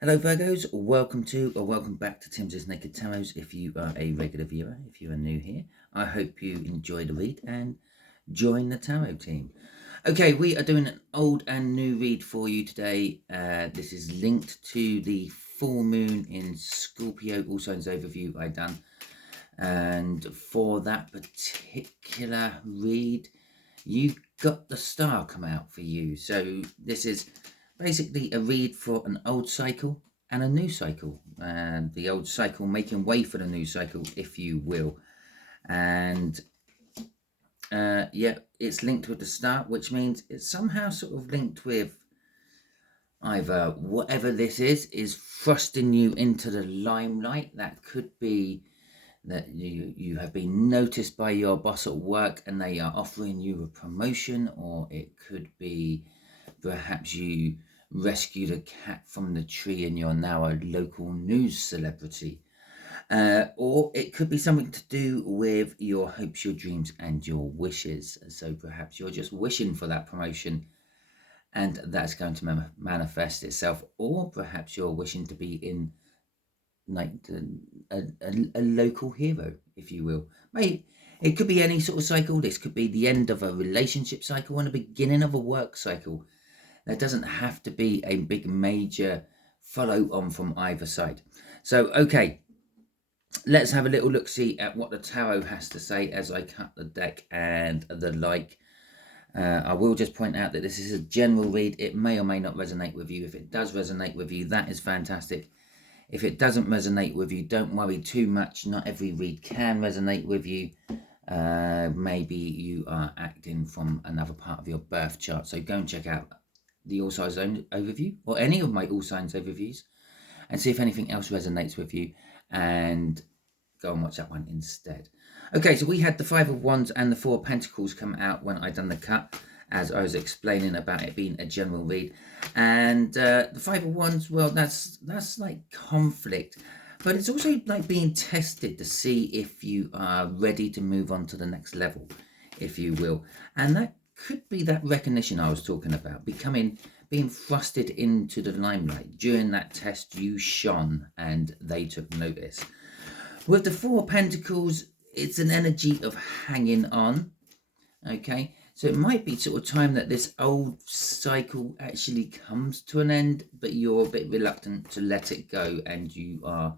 Hello Virgos, welcome to or welcome back to Timsy Naked Tarot. If you are a regular viewer, if you are new here, I hope you enjoy the read and join the tarot team. Okay, we are doing an old and new read for you today. This is linked to the full moon in Scorpio, all signs overview I done. And for that particular read, you got the star come out for you. So this is basically a read for an old cycle and a new cycle, and the old cycle making way for the new cycle, if you will. And yeah, it's linked with the star, which means it's somehow sort of linked with either whatever this is thrusting you into the limelight. That could be that you have been noticed by your boss at work and they are offering you a promotion, or it could be perhaps you rescued a cat from the tree and you're now a local news celebrity. Or it could be something to do with your hopes, your dreams, and your wishes. So perhaps you're just wishing for that promotion and that's going to manifest itself. Or perhaps you're wishing to be in like a local hero, if you will. Maybe it could be any sort of cycle. This could be the end of a relationship cycle and the beginning of a work cycle. There doesn't have to be a big major follow on from either side. So, okay, let's have a little look-see at what the tarot has to say as I cut the deck and the like. I will just point out that this is a general read. It may or may not resonate with you. If it does resonate with you, that is fantastic. If it doesn't resonate with you, don't worry too much. Not every read can resonate with you. Maybe you are acting from another part of your birth chart. So go and check out the All Signs overview or any of my All Signs overviews and see if anything else resonates with you, and go and watch that one instead. Okay, so we had the Five of Wands and the Four of Pentacles come out when I done the cut, as I was explaining about it being a general read. And the Five of Wands, well, that's like conflict, but it's also like being tested to see if you are ready to move on to the next level, if you will. And that could be that recognition I was talking about, being thrusted into the limelight. During that test, you shone and they took notice. With the Four of Pentacles, it's an energy of hanging on. Okay, so it might be sort of time that this old cycle actually comes to an end, but you're a bit reluctant to let it go and you are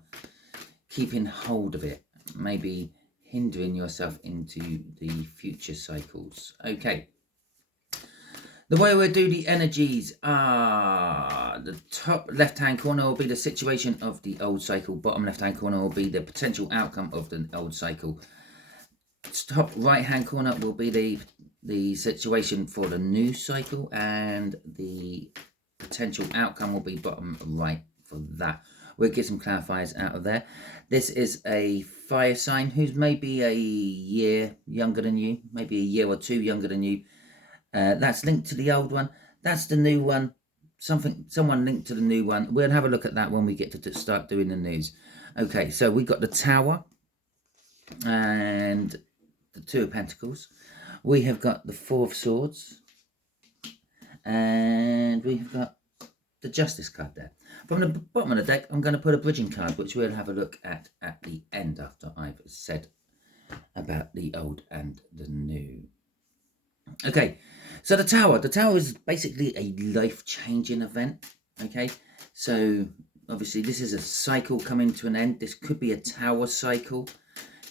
keeping hold of it, maybe hindering yourself into the future cycles. Okay, the way we do the energies are the top left-hand corner will be the situation of the old cycle. Bottom left-hand corner will be the potential outcome of the old cycle. Top right-hand corner will be the situation for the new cycle, and the potential outcome will be bottom right for that. We'll get some clarifiers out of there. This is a fire sign who's maybe a year younger than you, maybe a year or two younger than you. That's linked to the old one. That's the new one. Someone linked to the new one. We'll have a look at that when we get to start doing the news. Okay, so we got the Tower and the Two of Pentacles. We have got the Four of Swords, and we have got the Justice card there. From the bottom of the deck, I'm going to put a bridging card, which we'll have a look at the end after I've said about the old and the new. Okay, so the Tower is basically a life-changing event. Okay, so obviously this is a cycle coming to an end. This could be a Tower cycle.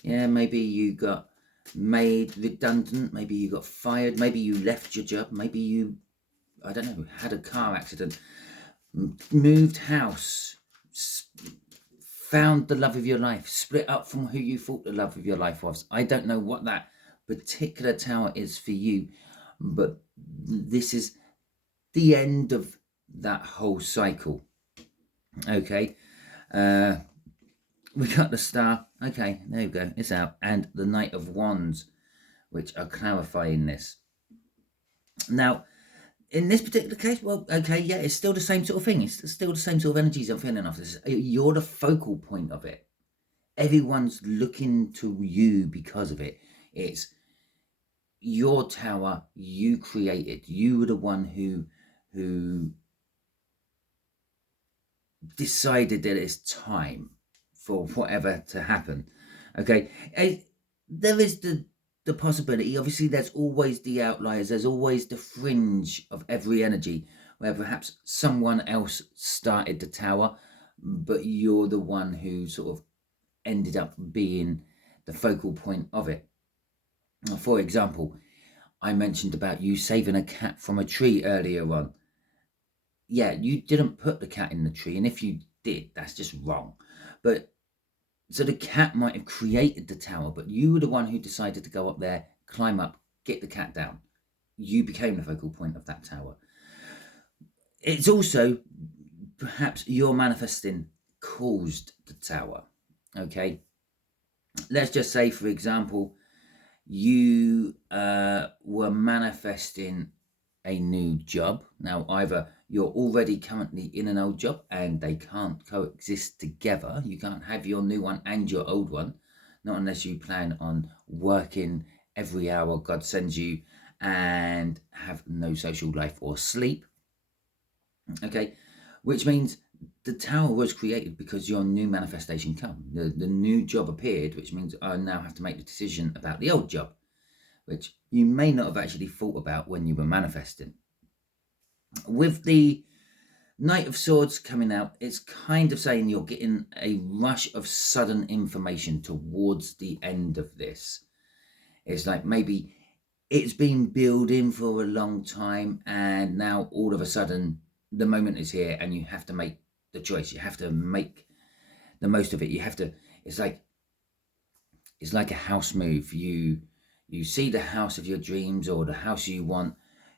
Yeah, maybe you got made redundant, maybe you got fired, maybe you left your job, maybe you, I don't know, had a car accident, moved house, found the love of your life, split up from who you thought the love of your life was. I don't know what that particular Tower is for you, but this is the end of that whole cycle. Okay, we got the Star. Okay, there you go, it's out. And the Knight of Wands, which are clarifying this. Now, in this particular case, well, okay, yeah, it's still the same sort of thing. It's still the same sort of energies I'm feeling off this. You're the focal point of it. Everyone's looking to you because of it. It's your tower, you created. You were the one who decided that it's time for whatever to happen. Okay, there is the possibility. Obviously, there's always the outliers. There's always the fringe of every energy where perhaps someone else started the tower, but you're the one who sort of ended up being the focal point of it. For example, I mentioned about you saving a cat from a tree earlier on. Yeah, you didn't put the cat in the tree, and if you did, that's just wrong. But so the cat might have created the tower, but you were the one who decided to go up there, climb up, get the cat down. You became the focal point of that tower. It's also perhaps your manifesting caused the tower. Okay, let's just say, for example, you were manifesting a new job. Now, either you're already currently in an old job and they can't coexist together. You can't have your new one and your old one, not unless you plan on working every hour God sends you and have no social life or sleep. Okay, which means the tower was created because your new manifestation come. The new job appeared, which means I now have to make the decision about the old job, which you may not have actually thought about when you were manifesting. With the Knight of Swords coming out, it's kind of saying you're getting a rush of sudden information towards the end of this. It's like maybe it's been building for a long time and now all of a sudden the moment is here and you have to make the choice. You have to make the most of it. You have to, it's like a house move. You see the house of your dreams or the house you want,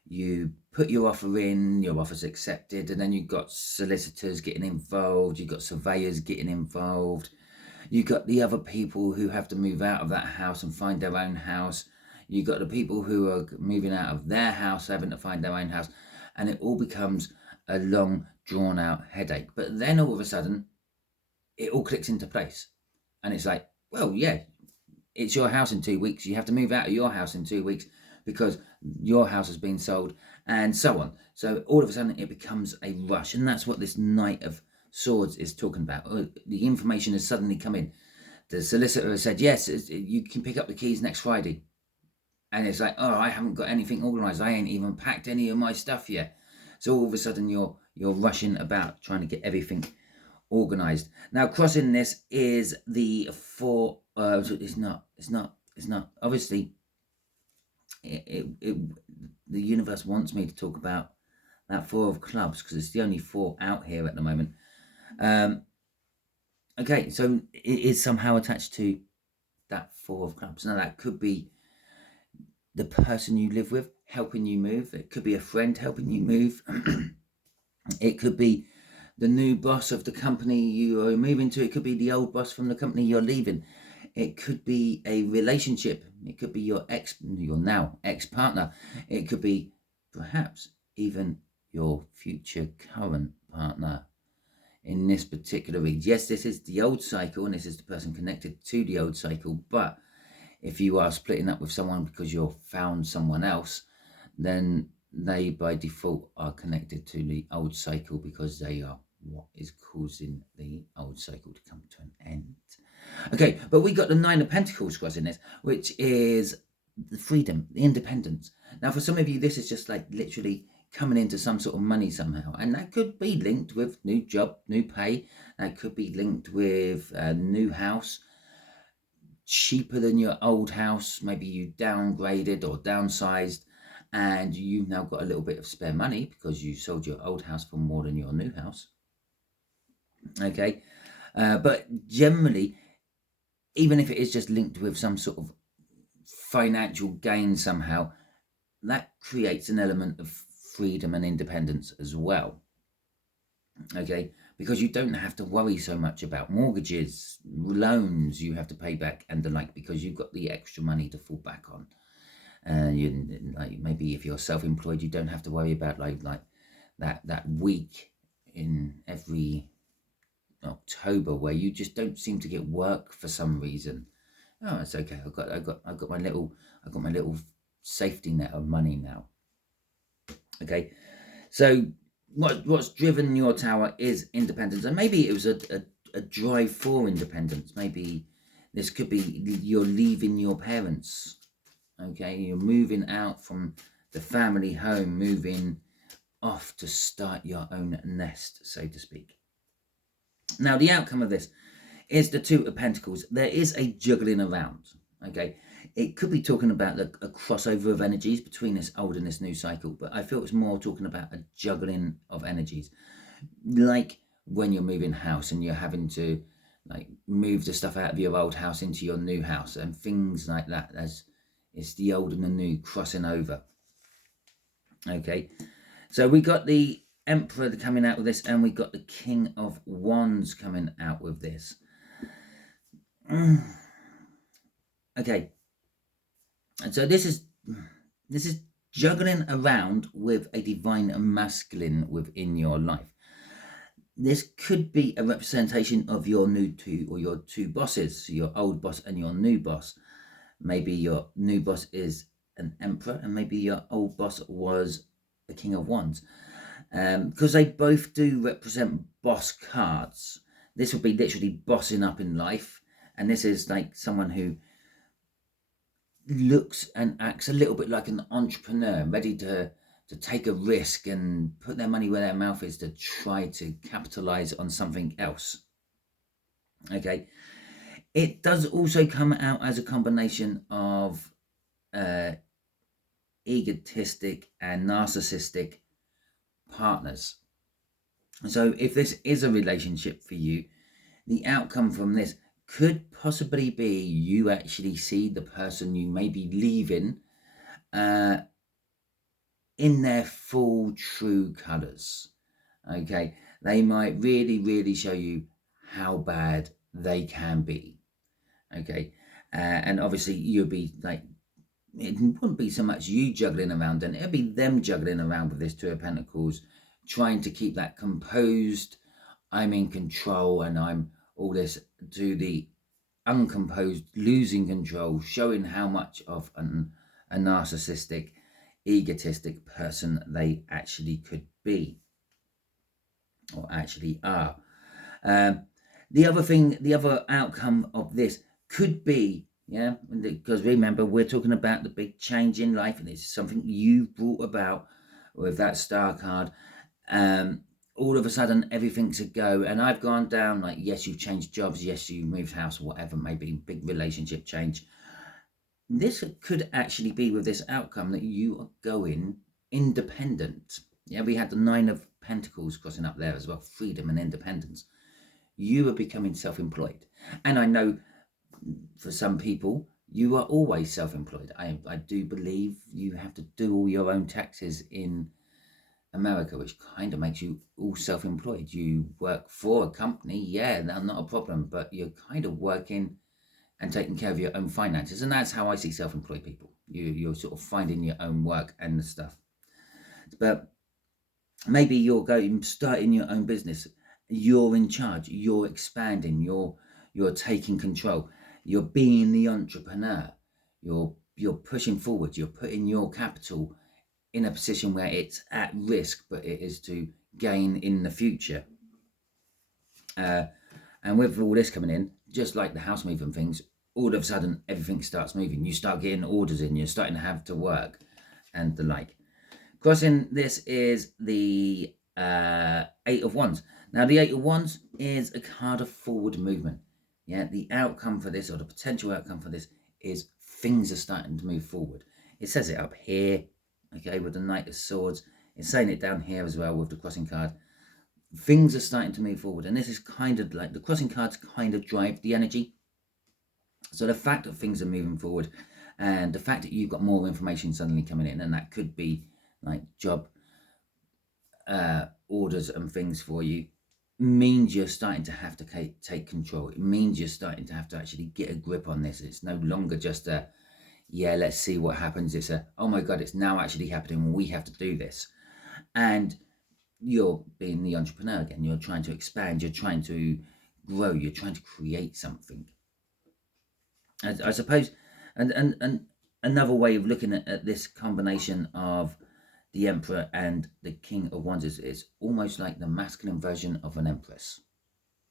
you put your offer in, your offer's accepted, and then you've got solicitors getting involved, you've got surveyors getting involved, you've got the other people who have to move out of that house and find their own house, you've got the people who are moving out of their house having to find their own house, and it all becomes a long, drawn-out headache. But then all of a sudden, it all clicks into place, and it's like, well, yeah, it's your house in 2 weeks. You have to move out of your house in 2 weeks because your house has been sold, and so on. So all of a sudden it becomes a rush, and that's what this Knight of Swords is talking about. The information has suddenly come in. The solicitor has said, yes, you can pick up the keys next Friday. And it's like, oh, I haven't got anything organised. I ain't even packed any of my stuff yet. So all of a sudden you're rushing about trying to get everything organised. Now, crossing this is the four. It's not. Obviously, the universe wants me to talk about that Four of Clubs because it's the only four out here at the moment. Okay, so it is somehow attached to that Four of Clubs. Now, that could be the person you live with helping you move. It could be a friend helping you move. It could be the new boss of the company you are moving to. It could be the old boss from the company you're leaving. It could be a relationship. It could be your now ex-partner. It could be perhaps even your future current partner in this particular read. Yes, this is the old cycle and this is the person connected to the old cycle, but if you are splitting up with someone because you've found someone else, then they by default are connected to the old cycle because they are what is causing the old cycle to come to an end. Okay, but we got the Nine of Pentacles crossing this, which is the freedom, the independence. Now, for some of you, this is just like literally coming into some sort of money somehow, and that could be linked with new job, new pay. That could be linked with a new house, cheaper than your old house. Maybe you downgraded or downsized, and you've now got a little bit of spare money because you sold your old house for more than your new house. Okay, but generally, even if it is just linked with some sort of financial gain somehow, that creates an element of freedom and independence as well. Okay, because you don't have to worry so much about mortgages, loans you have to pay back and the like, because you've got the extra money to fall back on. And like maybe if you're self-employed, you don't have to worry about like that week in every October where you just don't seem to get work for some reason. Oh, it's okay. I've got my little safety net of money now. Okay, so what's driven your tower is independence, and maybe it was a drive for independence. Maybe this could be you're leaving your parents. Okay, you're moving out from the family home, moving off to start your own nest, so to speak. Now, the outcome of this is the Two of Pentacles. There is a juggling around. Okay, it could be talking about a crossover of energies between this old and this new cycle, but I feel it's more talking about a juggling of energies, like when you're moving house and you're having to like move the stuff out of your old house into your new house and things like that. As it's the old and the new crossing over. Okay, so we got the Emperor coming out with this, and we got the King of Wands coming out with this. Okay, and so this is juggling around with a divine masculine within your life. This could be a representation of your new two, or your two bosses, your old boss and your new boss. Maybe your new boss is an Emperor, and maybe your old boss was the King of Wands. Because they both do represent boss cards. This would be literally bossing up in life, and this is like someone who looks and acts a little bit like an entrepreneur, ready to take a risk and put their money where their mouth is to try to capitalize on something else. Okay, it does also come out as a combination of egotistic and narcissistic partners. So if this is a relationship for you, the outcome from this could possibly be you actually see the person you may be leaving in their full true colors. Okay, they might really show you how bad they can be. Okay, and obviously you'll be like, it wouldn't be so much you juggling around, and it'll be them juggling around with this Two of Pentacles, trying to keep that composed, I'm in control and I'm all this, to the uncomposed, losing control, showing how much of a narcissistic, egotistic person they actually could be, or actually are. The other outcome of this could be, yeah, because remember, we're talking about the big change in life, and it's something you brought about with that Star card. All of a sudden, everything's a go, and I've gone down, like, yes, you've changed jobs, yes, you moved house, whatever, maybe big relationship change. This could actually be with this outcome that you are going independent. Yeah, we had the Nine of Pentacles crossing up there as well, freedom and independence. You are becoming self-employed. And I know for some people, you are always self-employed. I do believe you have to do all your own taxes in America, which kind of makes you all self-employed. You work for a company, yeah, not a problem, but you're kind of working and taking care of your own finances. And that's how I see self-employed people. You're sort of finding your own work and the stuff. But maybe you're starting your own business. You're in charge. You're expanding. You're taking control. You're being the entrepreneur. You're pushing forward. You're putting your capital in a position where it's at risk, but it is to gain in the future. And with all this coming in, just like the house moving things, all of a sudden everything starts moving. You start getting orders in. You're starting to have to work and the like. Crossing this is the Eight of Wands. Now, the Eight of Wands is a card of forward movement. Yeah, the outcome for this, or the potential outcome for this, is things are starting to move forward. It says it up here, okay, with the Knight of Swords. It's saying it down here as well with the crossing card. Things are starting to move forward, and this is kind of like the crossing cards kind of drive the energy. So the fact that things are moving forward, and the fact that you've got more information suddenly coming in, and that could be like job orders and things for you, means you're starting to have to take control. It means you're starting to have to actually get a grip on this. It's no longer just a, yeah, let's see what happens. It's a, oh my God, it's now actually happening. We have to do this. And you're being the entrepreneur again. You're trying to expand. You're trying to grow. You're trying to create something. I suppose, and another way of looking at this combination of the Emperor and the King of Wands is almost like the masculine version of an Empress.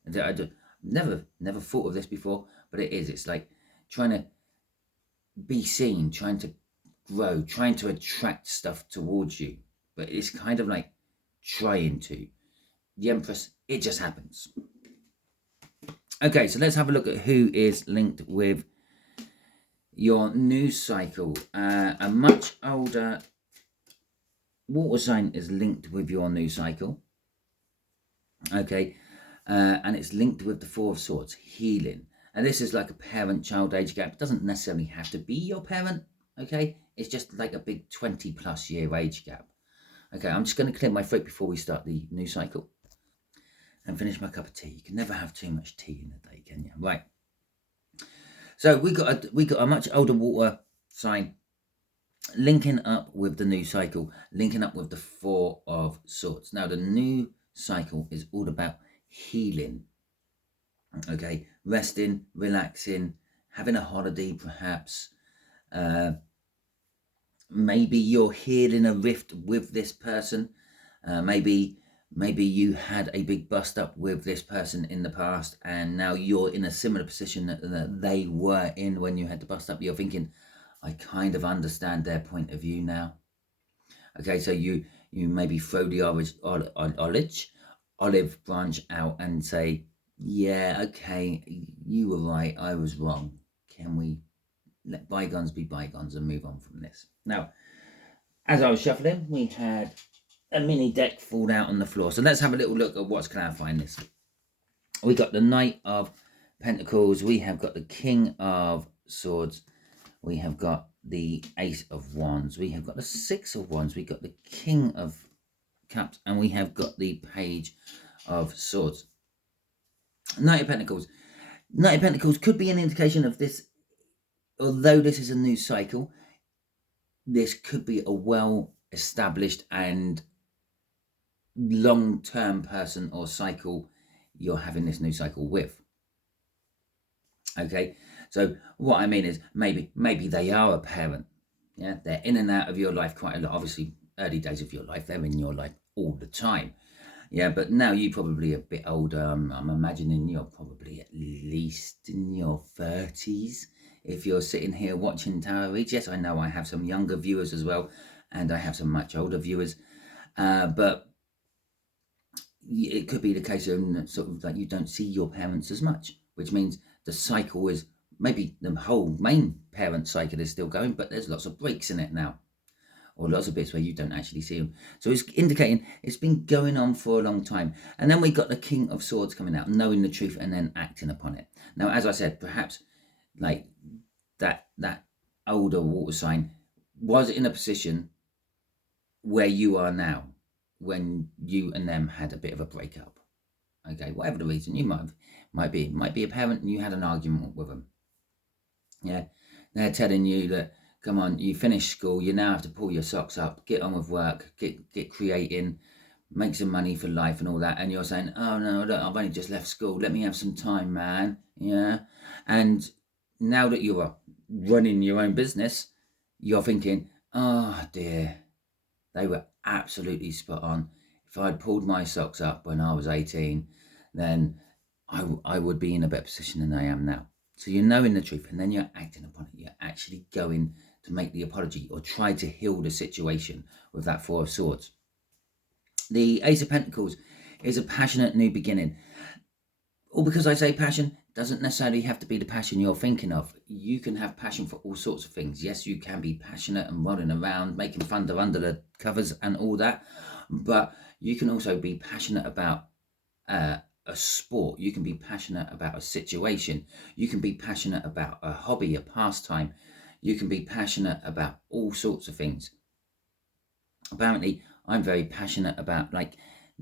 I never thought of this before, but it is. It's like trying to be seen, trying to grow, trying to attract stuff towards you. But it's kind of like trying to. The Empress, it just happens. Okay, so let's have a look at who is linked with your news cycle. A much older water sign is linked with your news cycle. Okay, and it's linked with the Four of Swords, healing. And this is like a parent-child age gap. It doesn't necessarily have to be your parent, okay? It's just like a big 20-plus year age gap. Okay, I'm just going to clear my throat before we start the news cycle and finish my cup of tea. You can never have too much tea in a day, can you? Right. So we got a much older water sign linking up with the new cycle, linking up with the Four of Swords. Now, the new cycle is all about healing. Okay, resting, relaxing, having a holiday, perhaps. Maybe you're healing a rift with this person. Maybe you had a big bust up with this person in the past, and now you're in a similar position that they were in when you had the bust up. You're thinking, I kind of understand their point of view now. Okay, so you maybe throw the olive branch out and say, yeah, okay, you were right, I was wrong. Can we let bygones be bygones and move on from this? Now, as I was shuffling, we had a mini deck fall out on the floor. So let's have a little look at what's clarifying this. We got the Knight of Pentacles. We have got the King of Swords. We have got the Ace of Wands. We have got the Six of Wands. We got the King of Cups. And we have got the Page of Swords. Knight of Pentacles. Knight of Pentacles could be an indication of this. Although this is a new cycle, this could be a well-established and long-term person or cycle you're having this new cycle with. Okay, so what I mean is maybe they are a parent. Yeah, they're in and out of your life quite a lot. Obviously, early days of your life, they're in your life all the time. Yeah, but now you're probably a bit older. I'm imagining you're probably at least in your 30s. If you're sitting here watching tarot reads, yes, I know I have some younger viewers as well, and I have some much older viewers, but it could be the case of sort of like you don't see your parents as much, which means the cycle is maybe the whole main parent cycle is still going, but there's lots of breaks in it now, or lots of bits where you don't actually see them. So it's indicating it's been going on for a long time. And then we got the King of Swords coming out, knowing the truth and then acting upon it. Now, as I said, perhaps like that older water sign was in a position where you are now, when you and them had a bit of a breakup. Okay, whatever the reason, you might be a parent and you had an argument with them. Yeah, they're telling you that, come on, you finished school, you now have to pull your socks up, get on with work, get creating, make some money for life and all that. And you're saying, oh no, look, I've only just left school, let me have some time, man. Yeah, and now that you're running your own business, you're thinking, oh dear, they were absolutely spot on. If I'd pulled my socks up when I was 18, then I would be in a better position than I am now. So you're knowing the truth, and then you're acting upon it. You're actually going to make the apology or try to heal the situation with that Four of Swords. The Ace of Pentacles is a passionate new beginning. Or because I say passion, doesn't necessarily have to be the passion you're thinking of. You can have passion for all sorts of things. Yes, you can be passionate and running around, making fun of under the covers and all that. But you can also be passionate about a sport. You can be passionate about a situation. You can be passionate about a hobby, a pastime. You can be passionate about all sorts of things. Apparently, I'm very passionate about like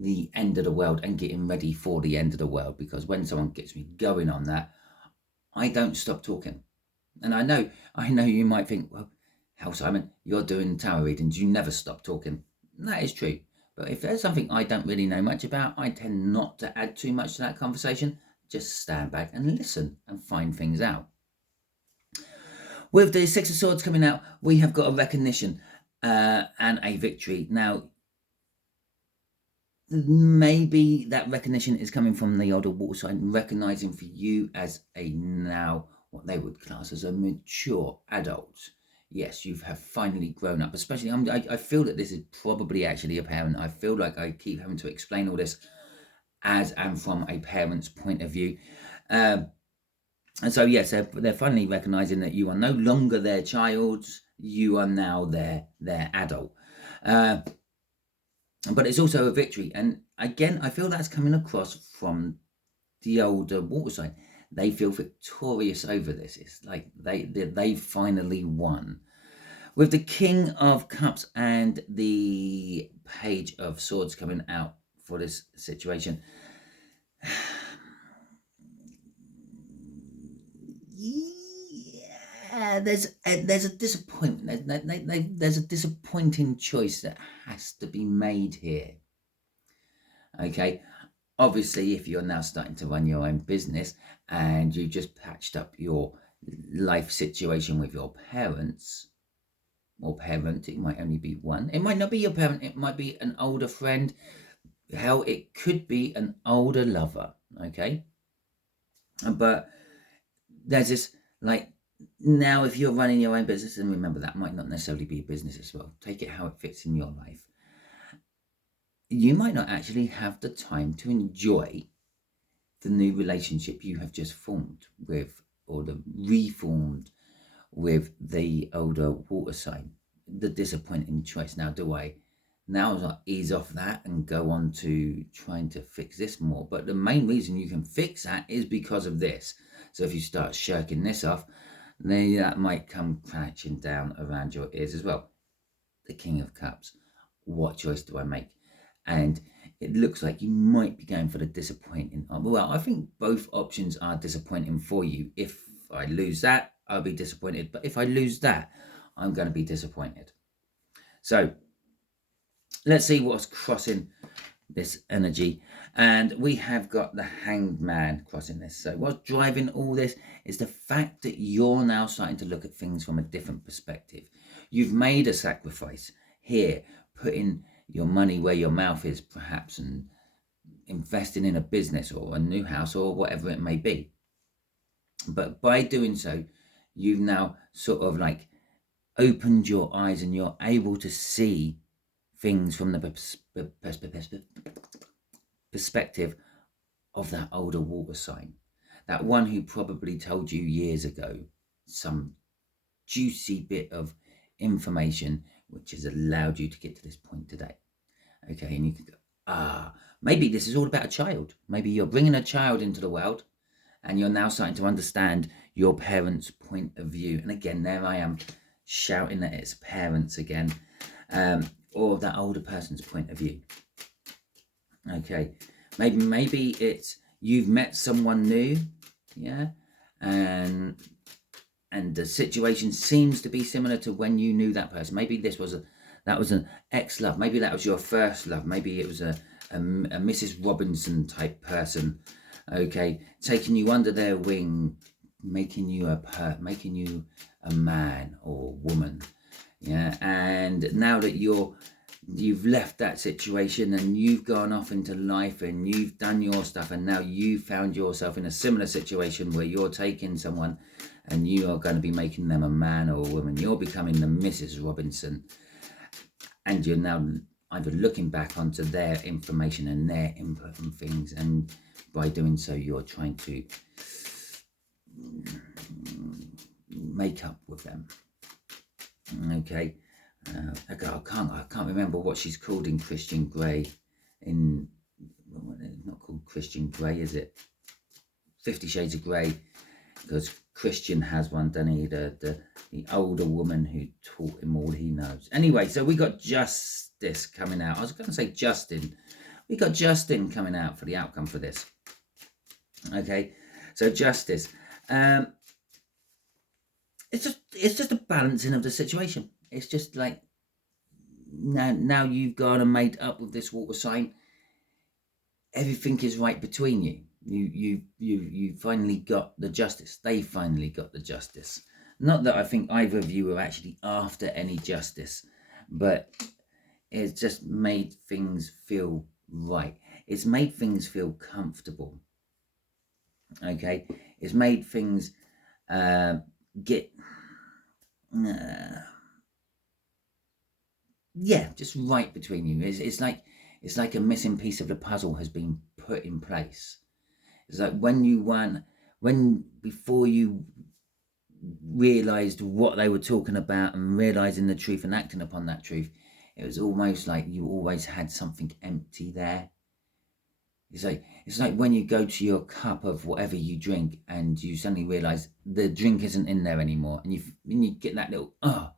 the end of the world and getting ready for the end of the world, because when someone gets me going on that, I don't stop talking. And I know you might think, well, hell, Simon, you're doing tarot readings, you never stop talking. That is true. But if there's something I don't really know much about, I tend not to add too much to that conversation. Just stand back and listen and find things out. With the Six of Swords coming out, we have got a recognition. and a victory. Now, maybe that recognition is coming from the older water sign, recognizing for you as a now what they would class as a mature adult. Yes, you have finally grown up. Especially, I feel that this is probably actually a parent. I feel like I keep having to explain all this as and from a parent's point of view. And so, yes, they're finally recognizing that you are no longer their child. You are now their adult. But it's also a victory. And again, I feel that's coming across from the older water sign. They feel victorious over this. It's like they finally won. With the King of Cups and the Page of Swords coming out for this situation, yeah, there's a disappointment. There's a disappointing choice that has to be made here. Okay, obviously, if you're now starting to run your own business and you just patched up your life situation with your parents or parent, it might only be one. It might not be your parent. It might be an older friend. Hell, it could be an older lover. Okay, but there's this like. Now, if you're running your own business, and remember that might not necessarily be a business as well, take it how it fits in your life. You might not actually have the time to enjoy the new relationship you have just formed with, or the reformed with the older water sign. The disappointing choice. Now, do I now ease off that and go on to trying to fix this more? But the main reason you can fix that is because of this. So if you start shirking this off, then that might come crashing down around your ears as well. The King of Cups. What choice do I make? And it looks like you might be going for the disappointing. Well, I think both options are disappointing for you. If I lose that, I'll be disappointed. But if I lose that, I'm going to be disappointed. So let's see what's crossing this energy. And we have got the Hanged Man crossing this. So what's driving all this is the fact that you're now starting to look at things from a different perspective. You've made a sacrifice here, putting your money where your mouth is, perhaps, and investing in a business or a new house or whatever it may be. But by doing so, you've now sort of like opened your eyes and you're able to see things from the perspective of that older water sign. That one who probably told you years ago some juicy bit of information which has allowed you to get to this point today. Okay, and you can go, maybe this is all about a child. Maybe you're bringing a child into the world and you're now starting to understand your parents' point of view. And again, there I am shouting that it's parents again, or that older person's point of view. Okay, maybe it's you've met someone new, yeah, and the situation seems to be similar to when you knew that person. Maybe that was an ex-love. Maybe that was your first love. Maybe it was a Mrs. Robinson type person. Okay, taking you under their wing, making you a man or woman. Yeah, and now that you've left that situation and you've gone off into life and you've done your stuff, and now you found yourself in a similar situation where you're taking someone and you are going to be making them a man or a woman. You're becoming the Mrs. Robinson, and you're now either looking back onto their information and their input and things, and by doing so you're trying to make up with them. Okay, I can't remember what she's called in Christian Grey. It's not called Christian Grey, is it? 50 Shades of Grey, because Christian has one, doesn't he? The older woman who taught him all he knows. Anyway, so we got Justice coming out. I was going to say Justin. We got Justin coming out for the outcome for this. Okay, so Justice. It's just a balancing of the situation. It's just like now you've gone and made up with this water sign. Everything is right between you. You finally got the justice. They finally got the justice. Not that I think either of you were actually after any justice, but it's just made things feel right. It's made things feel comfortable. Okay, it's made things get yeah, just right between you. It's like a missing piece of the puzzle has been put in place. It's like when before you realized what they were talking about and realizing the truth and acting upon that truth, it was almost like you always had something empty there. It's like when you go to your cup of whatever you drink and you suddenly realize the drink isn't in there anymore, and you get that little I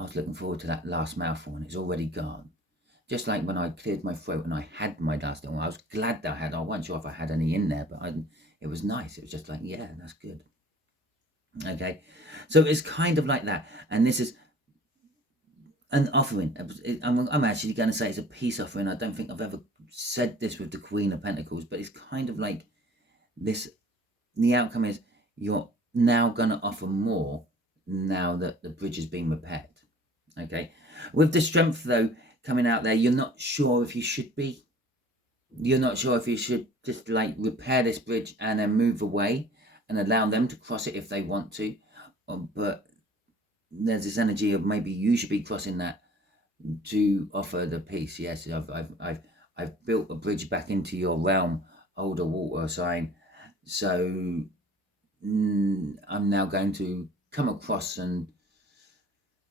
was looking forward to that last mouthful and it's already gone. Just like when I cleared my throat and I had my last little, I was glad that I had. I wasn't sure if I had any in there, but it was nice. It was just like, yeah, that's good. Okay, so it's kind of like that, and this is an offering. I'm actually going to say it's a peace offering. I don't think I've ever said this with the Queen of Pentacles, but it's kind of like this. The outcome is you're now going to offer more now that the bridge has been repaired. Okay, with the Strength though coming out there, you're not sure if you should be. You're not sure if you should just like repair this bridge and then move away and allow them to cross it if they want to, but there's this energy of maybe you should be crossing that to offer the peace. Yes, I've built a bridge back into your realm, older water sign. So I'm now going to come across and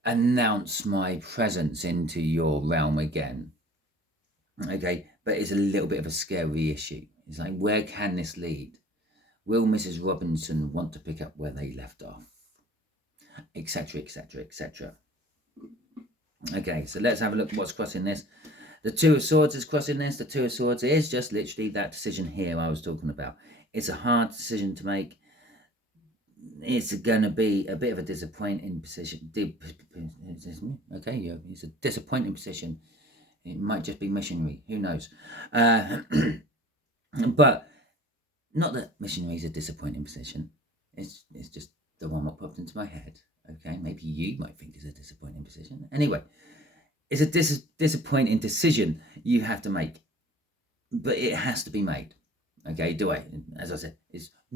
announce my presence into your realm again. Okay, but it's a little bit of a scary issue. It's like, where can this lead? Will Mrs. Robinson want to pick up where they left off? Etc, etc, etc. Okay, so let's have a look at what's crossing this. The Two of Swords is crossing this. The Two of Swords is just literally that decision here I was talking about. It's a hard decision to make. It's going to be a bit of a disappointing position. Okay, yeah, it's a disappointing position. It might just be missionary. Who knows? But not that missionary is a disappointing position. It's just the one that popped into my head. Okay, maybe you might think it's a disappointing position. Anyway, it's a disappointing decision you have to make, but it has to be made. Okay, as I said,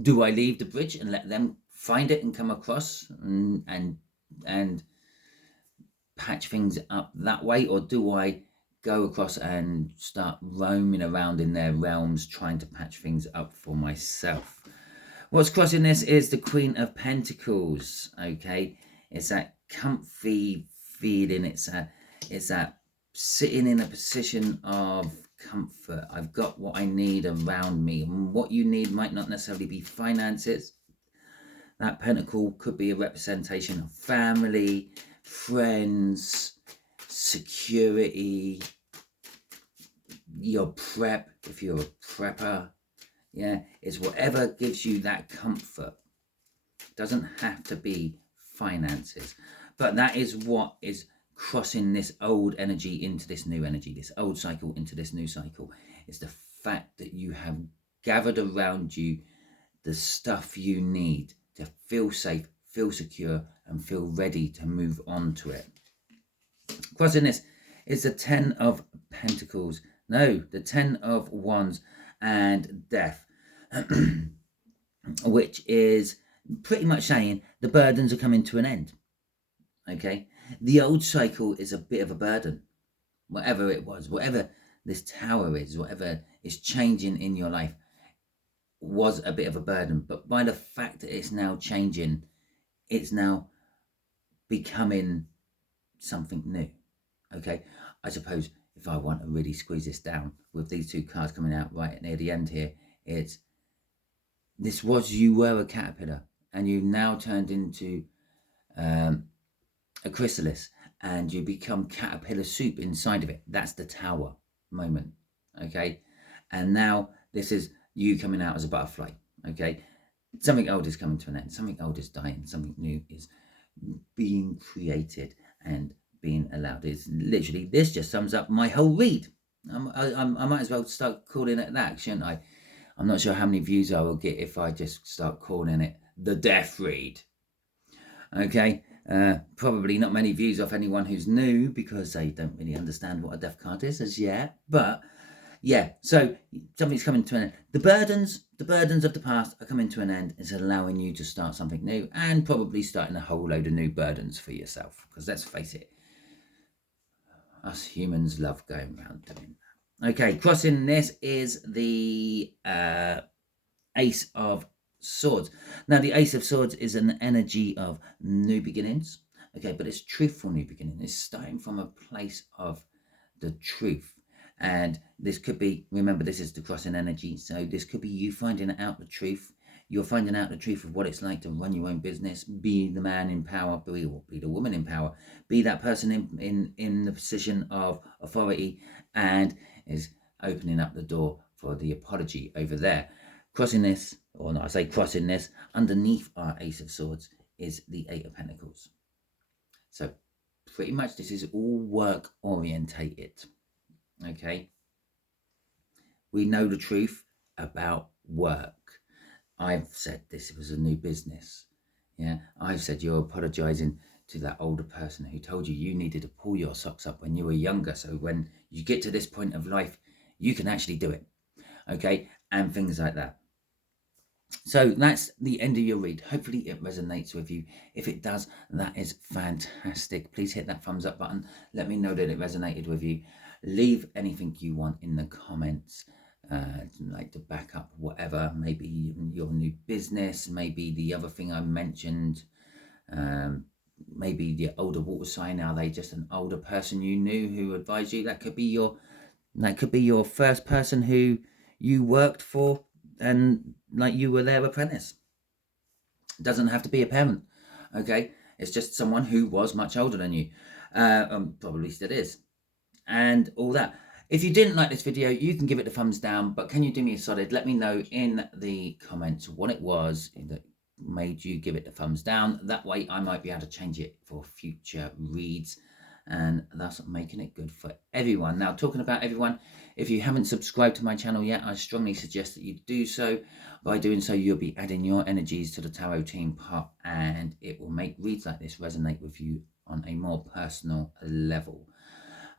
do I leave the bridge and let them find it and come across and patch things up that way, or do I go across and start roaming around in their realms trying to patch things up for myself? What's crossing this is the Queen of Pentacles. Okay, it's that comfy feeling. It's that sitting in a position of comfort. I've got what I need around me, and what you need might not necessarily be finances. That pentacle could be a representation of family, friends, security, your prep, if you're a prepper. Yeah, it's whatever gives you that comfort. It doesn't have to be finances, but that is what is crossing this old energy into this new energy, this old cycle into this new cycle. It's the fact that you have gathered around you the stuff you need to feel safe, feel secure, and feel ready to move on to it. Crossing this is the Ten of Pentacles. No, the Ten of Wands and Death, which is pretty much saying the burdens are coming to an end. Okay, the old cycle is a bit of a burden. Whatever it was, whatever this tower is, whatever is changing in your life was a bit of a burden. But by the fact that it's now changing, it's now becoming something new. Okay, I suppose if I want to really squeeze this down with these two cards coming out right near the end here, you were a caterpillar and you've now turned into a chrysalis and you become caterpillar soup inside of it. That's the tower moment. Okay, and now this is you coming out as a butterfly. Okay, something old is coming to an end, something old is dying, something new is being created and being allowed. It's literally, this just sums up my whole read. I might as well start calling it that, shouldn't I? I'm not sure how many views I will get if I just start calling it the death read. Okay, Probably not many views off anyone who's new because they don't really understand what a death card is as yet. But yeah, so something's coming to an end. The burdens of the past are coming to an end. It's allowing you to start something new and probably starting a whole load of new burdens for yourself. Because let's face it, us humans love going around doing that. Okay, crossing this is the Ace of Swords. Now, the Ace of Swords is an energy of new beginnings. Okay, but it's truthful new beginning. It's starting from a place of the truth. And this could be, remember, this is the crossing energy. So this could be you finding out the truth. You're finding out the truth of what it's like to run your own business, be the man in power, be the woman in power, be that person in the position of authority, and is opening up the door for the apology over there. Crossing this, or not, I say crossing this, underneath our Ace of Swords is the Eight of Pentacles. So pretty much this is all work orientated. Okay, we know the truth about work. I've said this was a new business. Yeah, I've said you're apologizing to that older person who told you needed to pull your socks up when you were younger, so when you get to this point of life you can actually do it. Okay, and things like that. So that's the end of your read. Hopefully it resonates with you. If it does, that is fantastic. Please hit that thumbs up button. Let me know that it resonated with you. Leave anything you want in the comments, like to back up whatever, maybe your new business, maybe the other thing I mentioned, maybe the older water sign. Are they just an older person you knew who advised you? That could be your first person who you worked for, and like you were their apprentice. It doesn't have to be a parent. Okay, it's just someone who was much older than you, probably still is, and all that. If you didn't like this video, you can give it a thumbs down, but can you do me a solid? Let me know in the comments what it was that made you give it a thumbs down. That way I might be able to change it for future reads, and thus making it good for everyone. Now, talking about everyone, if you haven't subscribed to my channel yet, I strongly suggest that you do so. By doing so, you'll be adding your energies to the tarot team pot, and it will make reads like this resonate with you on a more personal level.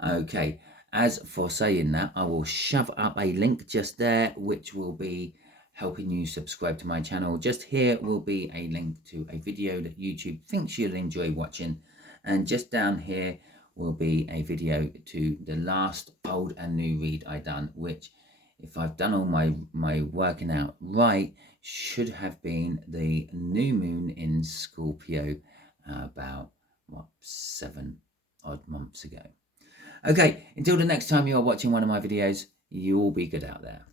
Okay, as for saying that, I will shove up a link just there, which will be helping you subscribe to my channel. Just here will be a link to a video that YouTube thinks you'll enjoy watching, and just down here will be a video to the last old and new read I done, which, if I've done all my working out right, should have been the new moon in Scorpio about, what, 7 odd months ago. Okay, until the next time you are watching one of my videos, you all be good out there.